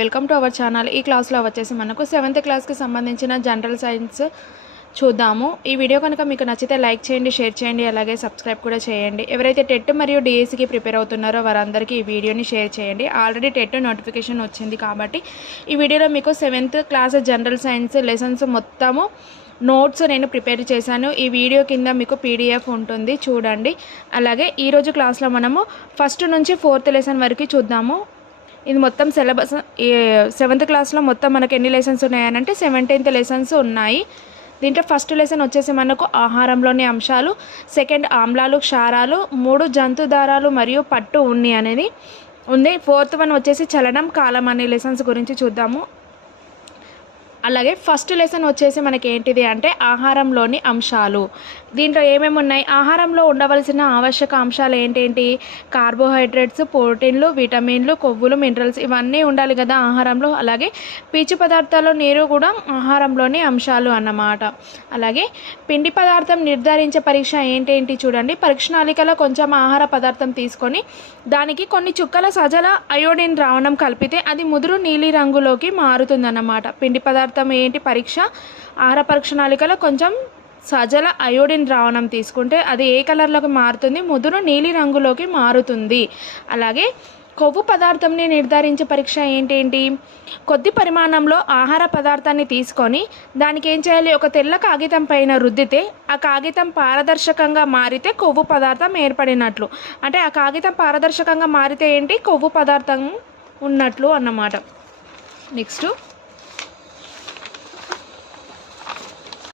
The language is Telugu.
Welcome to our channel. ఈ క్లాస్లో వచ్చేసి మనకు 7th క్లాస్కి సంబంధించిన జనరల్ సైన్స్ చూద్దాము. ఈ వీడియో కనుక మీకు నచ్చితే లైక్ చేయండి, షేర్ చేయండి, అలాగే సబ్స్క్రైబ్ కూడా చేయండి. ఎవరైతే టెట్ మరియు డిఎస్సికి ప్రిపేర్ అవుతున్నారో వారందరికీ ఈ వీడియోని షేర్ చేయండి. ఆల్రెడీ టెట్ నోటిఫికేషన్ వచ్చింది కాబట్టి ఈ వీడియోలో మీకు 7th class general science lessons మొత్తము నోట్స్ నేను ప్రిపేర్ చేశాను. ఈ వీడియో కింద మీకు పీడిఎఫ్ ఉంటుంది, చూడండి. అలాగే ఈరోజు క్లాస్లో మనము 1st నుంచి 4th లెసన్ వరకు చూద్దాము. ఇది మొత్తం సిలబస్ 7th క్లాస్లో మొత్తం మనకు ఎన్ని లెసన్స్ ఉన్నాయనంటే 17 లెసన్స్ ఉన్నాయి. దీంట్లో ఫస్ట్ లెసన్ వచ్చేసి మనకు ఆహారంలోని అంశాలు, సెకండ్ ఆమ్లాలు, క్షారాలు, 3 జంతుదారాలు మరియు పట్టు ఉన్ని అనేది ఉంది. 4th వన్ వచ్చేసి చలనం, కాలం అనే లెసన్స్ గురించి చూద్దాము. అలాగే ఫస్ట్ లెసన్ వచ్చేసి మనకి ఏంటిది అంటే ఆహారంలోని అంశాలు. దీంట్లో ఏమేమి ఉన్నాయి, ఆహారంలో ఉండవలసిన ఆవశ్యక అంశాలు ఏంటేంటి, కార్బోహైడ్రేట్స్, ప్రోటీన్లు, విటమిన్లు, కొవ్వులు, మినరల్స్ ఇవన్నీ ఉండాలి కదా ఆహారంలో. అలాగే పీచు పదార్థాలు, నీరు కూడా ఆహారంలోని అంశాలు అన్నమాట. అలాగే పిండి పదార్థం నిర్ధారించే పరీక్ష ఏంటేంటి చూడండి. పరీక్షణాళికలో కొంచెం ఆహార పదార్థం తీసుకొని దానికి కొన్ని చుక్కల సజల అయోడిన్ ద్రావణం కలిపితే అది ముదురు నీలి రంగులోకి మారుతుందన్నమాట. పిండి పదార్థం ఏంటి పరీక్ష, ఆహార పరీక్షణాళికలో కొంచెం సజల అయోడిన్ ద్రావణం తీసుకుంటే అది ఏ కలర్లోకి మారుతుంది, ముదురు నీలి రంగులోకి మారుతుంది. అలాగే కొవ్వు పదార్థంని నిర్ధారించే పరీక్ష ఏంటేంటి, కొద్ది పరిమాణంలో ఆహార పదార్థాన్ని తీసుకొని దానికి ఏం చేయాలి, ఒక తెల్ల కాగితం పైన రుద్దితే ఆ కాగితం పారదర్శకంగా మారితే కొవ్వు పదార్థం ఏర్పడినట్లు. అంటే ఆ కాగితం పారదర్శకంగా మారితే ఏంటి, కొవ్వు పదార్థం ఉన్నట్లు అన్నమాట. నెక్స్ట్